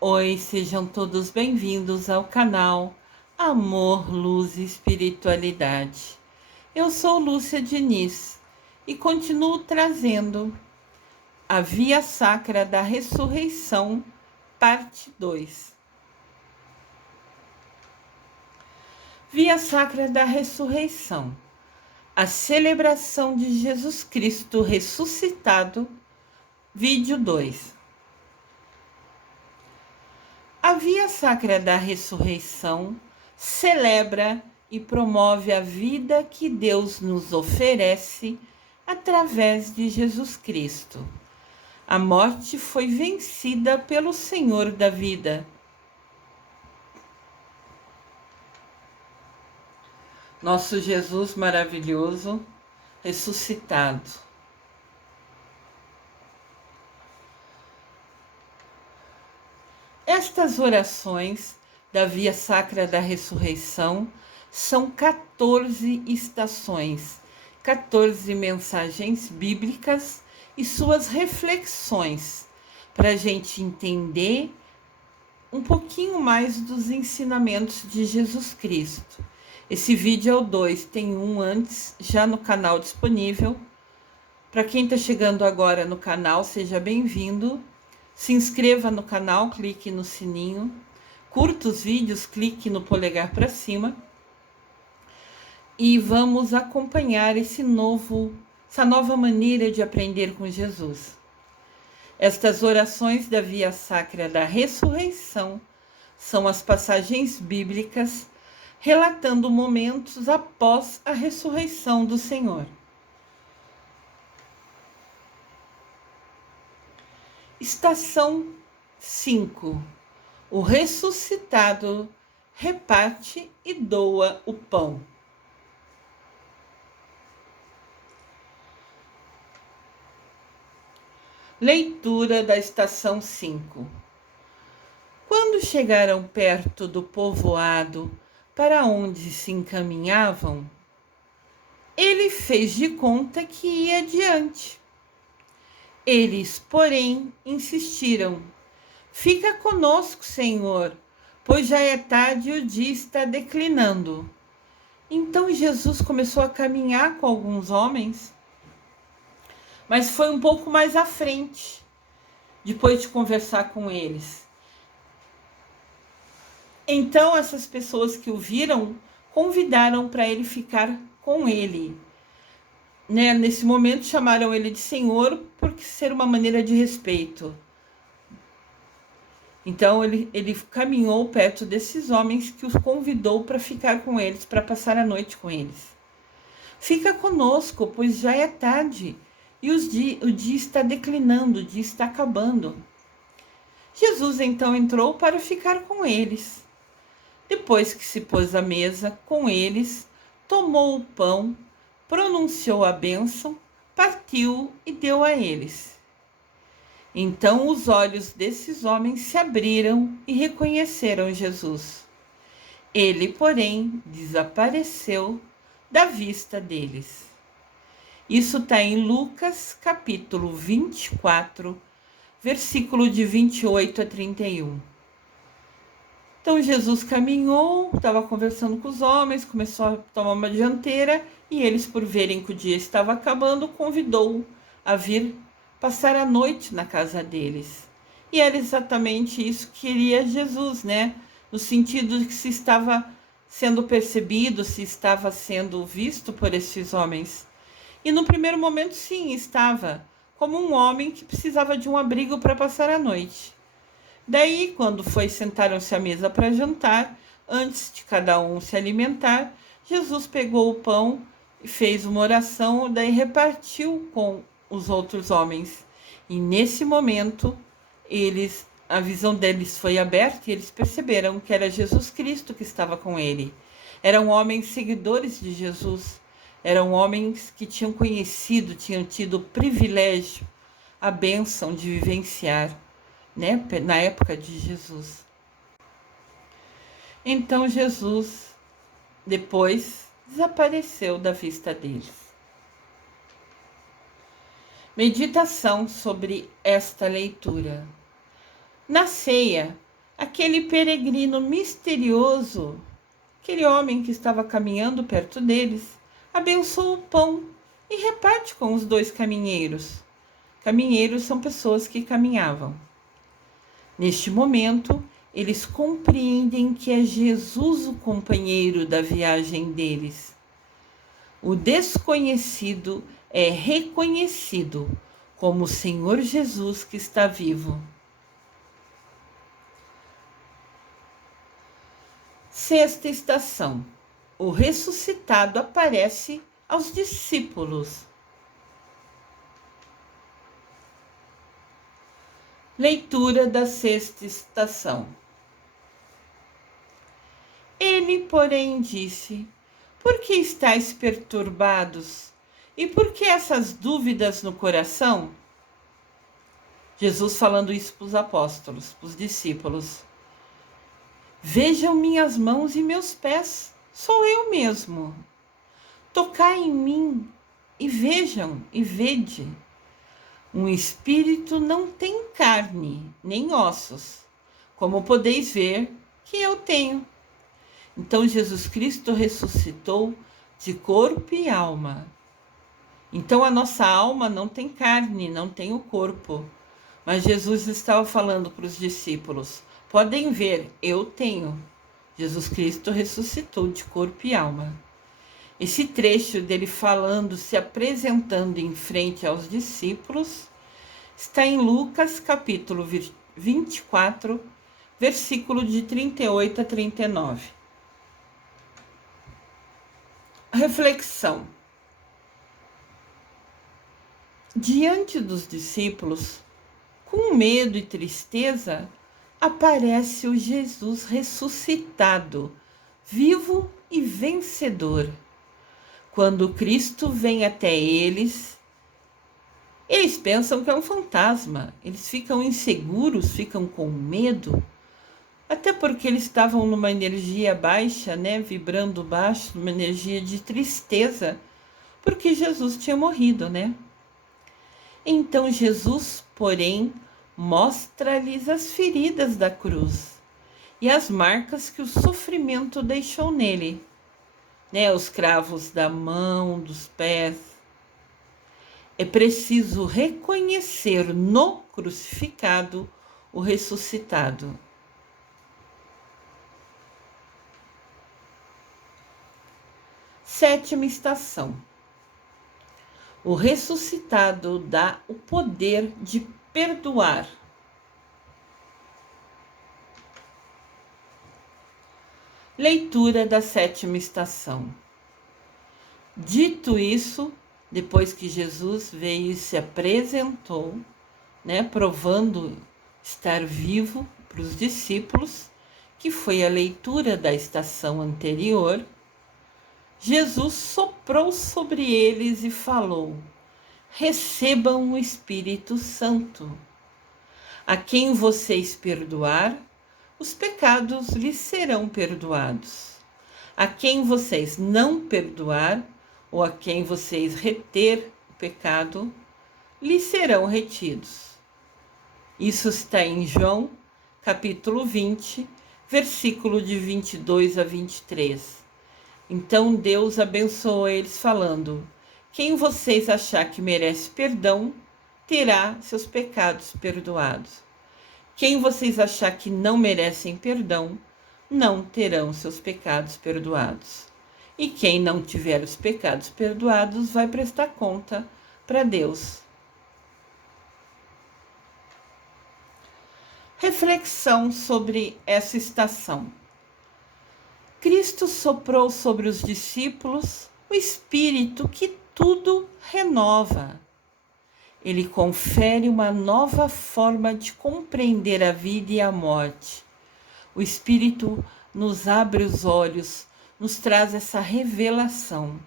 Oi, sejam todos bem-vindos ao canal Amor, Luz e Espiritualidade. Eu sou Lúcia Diniz e continuo trazendo a Via Sacra da Ressurreição, parte 2. Via Sacra da Ressurreição, a celebração de Jesus Cristo ressuscitado, vídeo 2. A Via Sacra da Ressurreição celebra e promove a vida que Deus nos oferece através de Jesus Cristo. A morte foi vencida pelo Senhor da vida. Nosso Jesus maravilhoso, ressuscitado. Estas orações da Via Sacra da Ressurreição são 14 estações, 14 mensagens bíblicas e suas reflexões, para a gente entender um pouquinho mais dos ensinamentos de Jesus Cristo. Esse vídeo é o 2, tem um antes, já no canal disponível. Para quem está chegando agora no canal, seja bem-vindo. Se inscreva no canal, clique no sininho. Curta os vídeos, clique no polegar para cima. E vamos acompanhar essa nova maneira de aprender com Jesus. Estas orações da Via Sacra da Ressurreição são as passagens bíblicas relatando momentos após a ressurreição do Senhor. Estação 5. O ressuscitado reparte e doa o pão. Leitura da estação 5. Quando chegaram perto do povoado para onde se encaminhavam, ele fez de conta que ia adiante. Eles, porém, insistiram: "Fica conosco, Senhor, pois já é tarde e o dia está declinando." Então Jesus começou a caminhar com alguns homens, mas foi um pouco mais à frente, depois de conversar com eles. Então essas pessoas que o viram convidaram para ele ficar com ele. Nesse momento chamaram ele de Senhor por ser uma maneira de respeito. Então ele caminhou perto desses homens que os convidou para ficar com eles, para passar a noite com eles. "Fica conosco, pois já é tarde e o dia está declinando, o dia está acabando." Jesus então entrou para ficar com eles. Depois que se pôs à mesa com eles, tomou o pão, pronunciou a bênção, partiu e deu a eles. Então os olhos desses homens se abriram e reconheceram Jesus. Ele, porém, desapareceu da vista deles. Isso está em Lucas, capítulo 24, versículo de 28 a 31. Então Jesus caminhou, estava conversando com os homens, começou a tomar uma dianteira e eles, por verem que o dia estava acabando, convidou a vir passar a noite na casa deles. E era exatamente isso que queria Jesus, né? No sentido de que se estava sendo percebido, se estava sendo visto por esses homens. E no primeiro momento, sim, estava como um homem que precisava de um abrigo para passar a noite. Daí, quando sentaram-se à mesa para jantar, antes de cada um se alimentar, Jesus pegou o pão e fez uma oração, daí repartiu com os outros homens. E nesse momento, a visão deles foi aberta e eles perceberam que era Jesus Cristo que estava com ele. Eram homens seguidores de Jesus, eram homens que tinham conhecido, tinham tido o privilégio, a bênção de vivenciar, na época de Jesus. Então Jesus depois desapareceu da vista deles. Meditação sobre esta leitura. Na ceia, aquele peregrino misterioso, aquele homem que estava caminhando perto deles, abençoa o pão e reparte com os dois caminheiros. Caminheiros são pessoas que caminhavam. Neste momento, eles compreendem que é Jesus o companheiro da viagem deles. O desconhecido é reconhecido como o Senhor Jesus que está vivo. Sexta estação. O ressuscitado aparece aos discípulos. Leitura da sexta estação. Ele, porém, disse: por que estáis perturbados? E por que essas dúvidas no coração? Jesus falando isso para os apóstolos, para os discípulos. Vejam minhas mãos e meus pés, sou eu mesmo. Tocai em mim e vejam e vede. Um espírito não tem carne, nem ossos, como podeis ver que eu tenho. Então Jesus Cristo ressuscitou de corpo e alma. Então a nossa alma não tem carne, não tem o corpo. Mas Jesus estava falando para os discípulos: podem ver, eu tenho. Jesus Cristo ressuscitou de corpo e alma. Esse trecho dele falando, se apresentando em frente aos discípulos, está em Lucas capítulo 24, versículo de 38 a 39. Reflexão. Diante dos discípulos, com medo e tristeza, aparece o Jesus ressuscitado, vivo e vencedor. Quando Cristo vem até eles pensam que é um fantasma, eles ficam inseguros, ficam com medo, até porque eles estavam numa energia baixa, vibrando baixo, numa energia de tristeza, porque Jesus tinha morrido, Então Jesus, porém, mostra-lhes as feridas da cruz e as marcas que o sofrimento deixou nele, os cravos da mão, dos pés. É preciso reconhecer no crucificado o ressuscitado. Sétima estação. O ressuscitado dá o poder de perdoar. Leitura da sétima estação. Dito isso, depois que Jesus veio e se apresentou, provando estar vivo para os discípulos, que foi a leitura da estação anterior, Jesus soprou sobre eles e falou: recebam o Espírito Santo. A quem vocês perdoar, os pecados lhes serão perdoados. A quem vocês não perdoar, ou a quem vocês reter o pecado, lhes serão retidos. Isso está em João, capítulo 20, versículo de 22 a 23. Então Deus abençoou eles falando: quem vocês achar que merece perdão, terá seus pecados perdoados. Quem vocês achar que não merecem perdão, não terão seus pecados perdoados. E quem não tiver os pecados perdoados vai prestar conta para Deus. Reflexão sobre essa estação. Cristo soprou sobre os discípulos o Espírito que tudo renova. Ele confere uma nova forma de compreender a vida e a morte. O Espírito nos abre os olhos, nos traz essa revelação.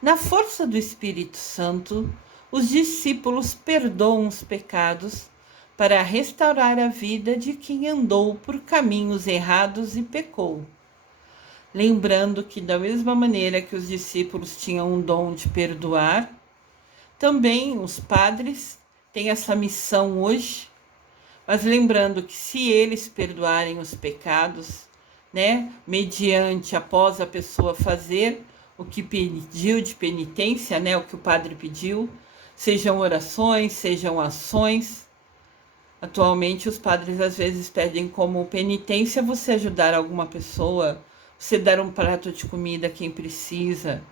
Na força do Espírito Santo, os discípulos perdoam os pecados para restaurar a vida de quem andou por caminhos errados e pecou. Lembrando que, da mesma maneira que os discípulos tinham um dom de perdoar, também os padres têm essa missão hoje, Mas lembrando que se eles perdoarem os pecados, né, mediante após a pessoa fazer o que pediu de penitência, né, o que o padre pediu, sejam orações, sejam ações. Atualmente os padres às vezes pedem como penitência você ajudar alguma pessoa, você dar um prato de comida a quem precisa,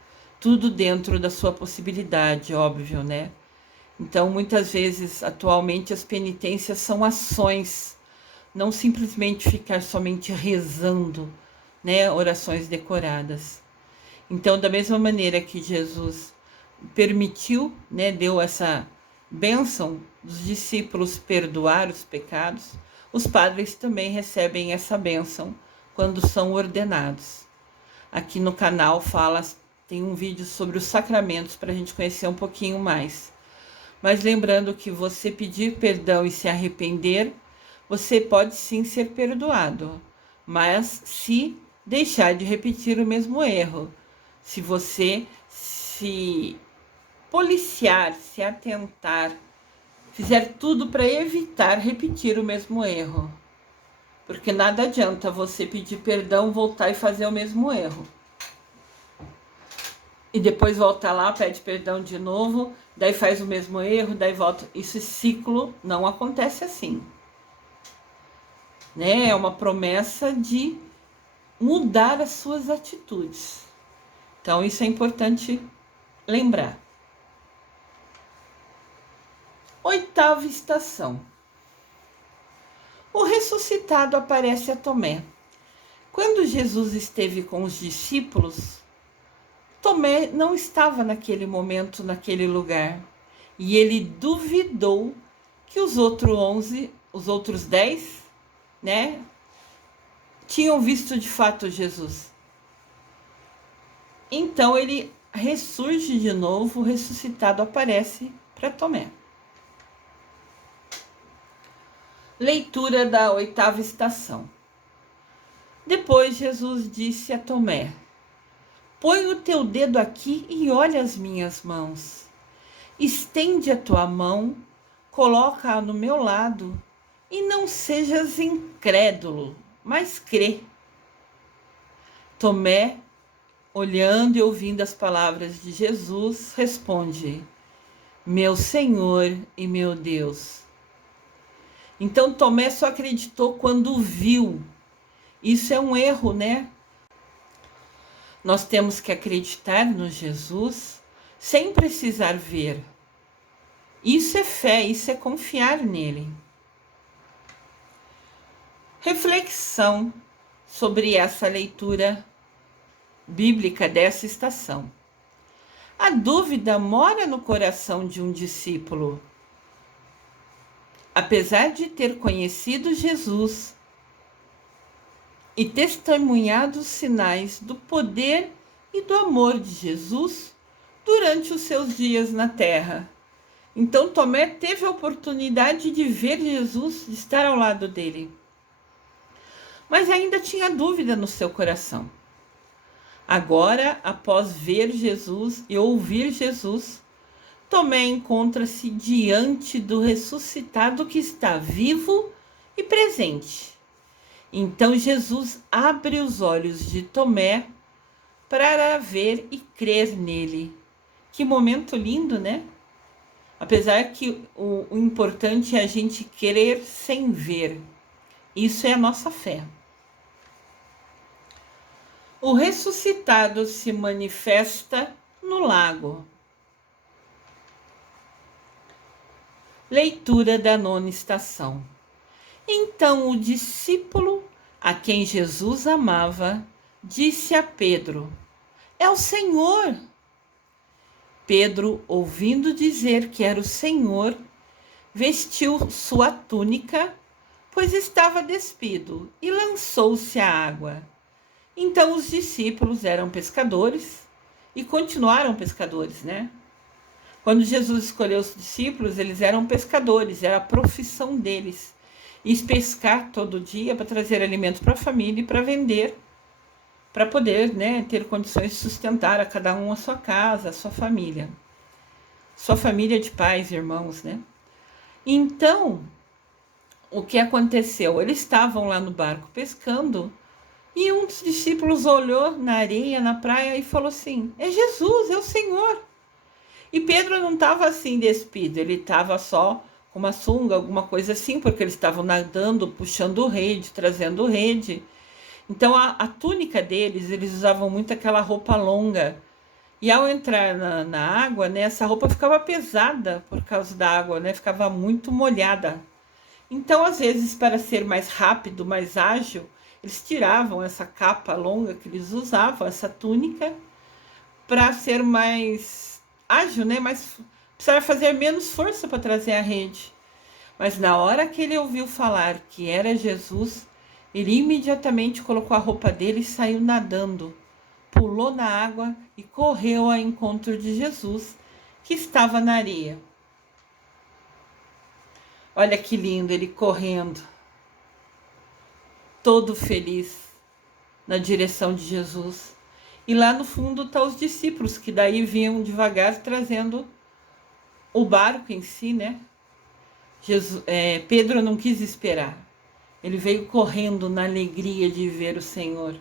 tudo dentro da sua possibilidade, óbvio, né? Então, muitas vezes, atualmente, as penitências são ações, não simplesmente ficar somente rezando, né, orações decoradas. Então, da mesma maneira que Jesus permitiu, né, deu essa bênção dos discípulos perdoar os pecados, os padres também recebem essa bênção quando são ordenados. Aqui no canal tem um vídeo sobre os sacramentos para a gente conhecer um pouquinho mais. Mas lembrando que você pedir perdão e se arrepender, você pode sim ser perdoado, mas se deixar de repetir o mesmo erro, se você se policiar, se atentar, fizer tudo para evitar repetir o mesmo erro. Porque nada adianta você pedir perdão, voltar e fazer o mesmo erro. E depois volta lá, pede perdão de novo, daí faz o mesmo erro, daí volta. Esse ciclo não acontece assim. Né? É uma promessa de mudar as suas atitudes. Então, isso é importante lembrar. 8ª estação. O ressuscitado aparece a Tomé. Quando Jesus esteve com os discípulos, Tomé não estava naquele momento, naquele lugar. E ele duvidou que os outros 10, né, tinham visto de fato Jesus. Então ele ressurge de novo, o ressuscitado aparece para Tomé. Leitura da 8ª estação. Depois Jesus disse a Tomé: põe o teu dedo aqui e olha as minhas mãos. Estende a tua mão, coloca-a no meu lado, e não sejas incrédulo, mas crê. Tomé, olhando e ouvindo as palavras de Jesus, responde: meu Senhor e meu Deus. Então Tomé só acreditou quando viu. Isso é um erro, né? Nós temos que acreditar no Jesus sem precisar ver. Isso é fé, isso é confiar nele. Reflexão sobre essa leitura bíblica dessa estação. A dúvida mora no coração de um discípulo. Apesar de ter conhecido Jesus e testemunhado os sinais do poder e do amor de Jesus durante os seus dias na terra. Então Tomé teve a oportunidade de ver Jesus, de estar ao lado dele. Mas ainda tinha dúvida no seu coração. Agora, após ver Jesus e ouvir Jesus, Tomé encontra-se diante do ressuscitado que está vivo e presente. Então Jesus abre os olhos de Tomé para ver e crer nele. Que momento lindo, né? Apesar que o importante é a gente crer sem ver. Isso é a nossa fé. O ressuscitado se manifesta no lago. Leitura da 9ª estação. Então o discípulo a quem Jesus amava disse a Pedro: é o Senhor. Pedro, ouvindo dizer que era o Senhor, vestiu sua túnica, pois estava despido, e lançou-se à água. Então os discípulos eram pescadores e continuaram pescadores, né? Quando Jesus escolheu os discípulos, eles eram pescadores, era a profissão deles. E pescar todo dia para trazer alimento para a família e para vender, para poder, né, ter condições de sustentar a cada um a sua casa, a sua família de pais e irmãos, né? Então, o que aconteceu? Eles estavam lá no barco pescando e um dos discípulos olhou na areia, na praia e falou assim: é Jesus, é o Senhor. E Pedro não estava assim despido, ele estava só com uma sunga, alguma coisa assim, porque eles estavam nadando, puxando rede, trazendo rede. Então a túnica deles, eles usavam muito aquela roupa longa. E ao entrar na água, né, essa roupa ficava pesada por causa da água, né, ficava muito molhada. Então, às vezes, para ser mais rápido, mais ágil, eles tiravam essa capa longa que eles usavam, essa túnica, para ser mais ágil, né? Mas precisava fazer menos força para trazer a rede. Mas na hora que ele ouviu falar que era Jesus, ele imediatamente colocou a roupa dele e saiu nadando. Pulou na água e correu ao encontro de Jesus, que estava na areia. Olha que lindo, ele correndo, todo feliz, na direção de Jesus. E lá no fundo estão os discípulos, que daí vinham devagar trazendo o barco em si, né? Pedro não quis esperar. Ele veio correndo na alegria de ver o Senhor.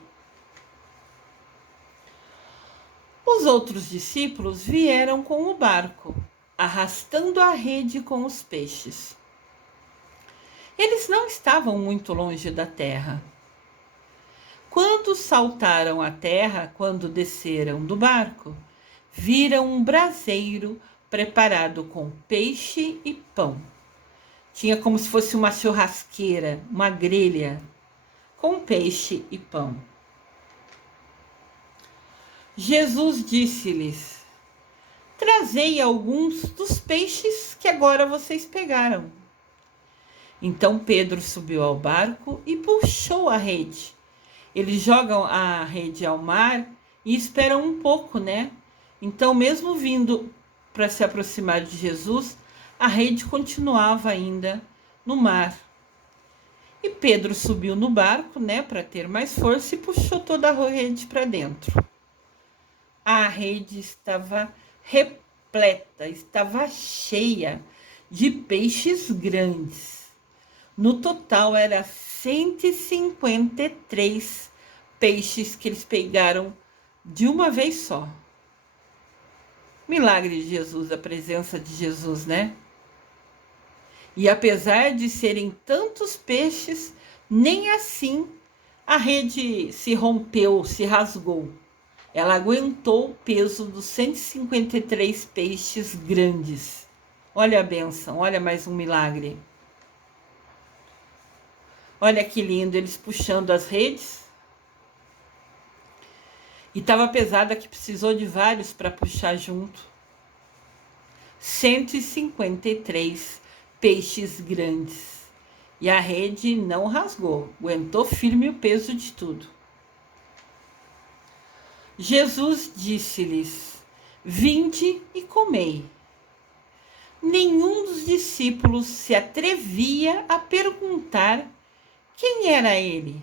Os outros discípulos vieram com o barco, arrastando a rede com os peixes. Eles não estavam muito longe da terra. Quando saltaram à terra, quando desceram do barco, viram um braseiro preparado com peixe e pão. Tinha como se fosse uma churrasqueira, uma grelha, com peixe e pão. Jesus disse-lhes: trazei alguns dos peixes que agora vocês pegaram. Então Pedro subiu ao barco e puxou a rede. Eles jogam a rede ao mar e esperam um pouco, né? Então, mesmo vindo para se aproximar de Jesus, a rede continuava ainda no mar. E Pedro subiu no barco, né, para ter mais força e puxou toda a rede para dentro. A rede estava repleta, estava cheia de peixes grandes. No total, era 153 peixes que eles pegaram de uma vez só. Milagre de Jesus, a presença de Jesus, né? E apesar de serem tantos peixes, nem assim a rede se rompeu, se rasgou. Ela aguentou o peso dos 153 peixes grandes. Olha a bênção, olha mais um milagre. Olha que lindo, eles puxando as redes. E estava pesada que precisou de vários para puxar junto. 153 peixes grandes. E a rede não rasgou, aguentou firme o peso de tudo. Jesus disse-lhes: vinde e comei. Nenhum dos discípulos se atrevia a perguntar quem era ele,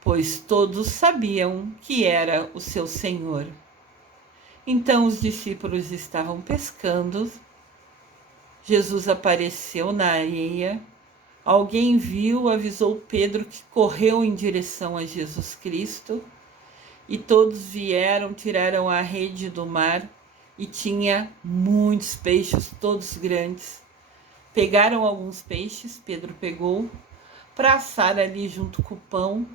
pois todos sabiam que era o seu Senhor. Então os discípulos estavam pescando. Jesus apareceu na areia. Alguém viu, avisou Pedro, que correu em direção a Jesus Cristo. E todos vieram, tiraram a rede do mar e tinha muitos peixes, todos grandes. Pegaram alguns peixes, Pedro pegou, para assar ali junto com o pão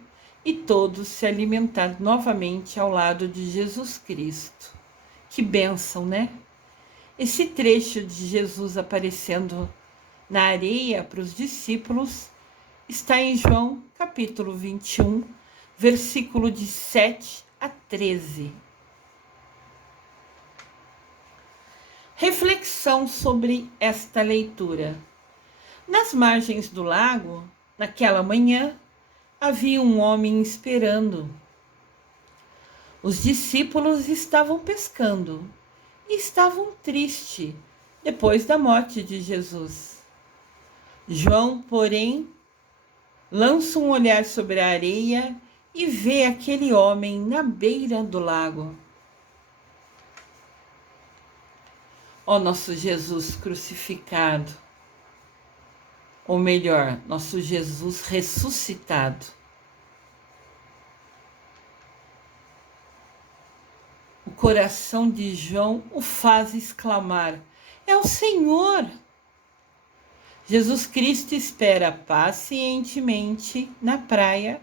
e todos se alimentaram novamente ao lado de Jesus Cristo. Que bênção, né? Esse trecho de Jesus aparecendo na areia para os discípulos está em João capítulo 21, versículo de 7 a 13. Reflexão sobre esta leitura. Nas margens do lago, naquela manhã, havia um homem esperando. Os discípulos estavam pescando e estavam tristes depois da morte de Jesus. João, porém, lança um olhar sobre a areia e vê aquele homem na beira do lago. Ó nosso Jesus crucificado, ou melhor, nosso Jesus ressuscitado. O coração de João o faz exclamar: é o Senhor! Jesus Cristo espera pacientemente na praia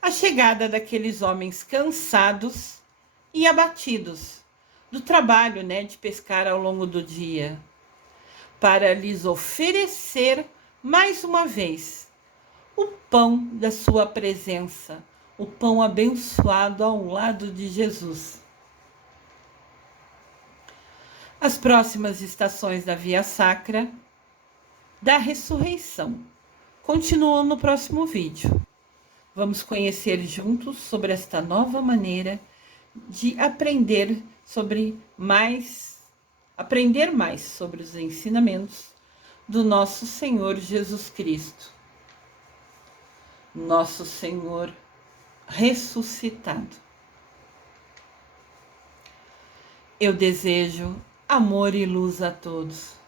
a chegada daqueles homens cansados e abatidos do trabalho, de pescar ao longo do dia, para lhes oferecer mais uma vez o pão da sua presença, o pão abençoado ao lado de Jesus. As próximas estações da Via Sacra da ressurreição continuam no próximo vídeo. Vamos conhecer juntos sobre esta nova maneira de aprender mais sobre os ensinamentos do nosso Senhor Jesus Cristo, nosso Senhor ressuscitado. Eu desejo amor e luz a todos.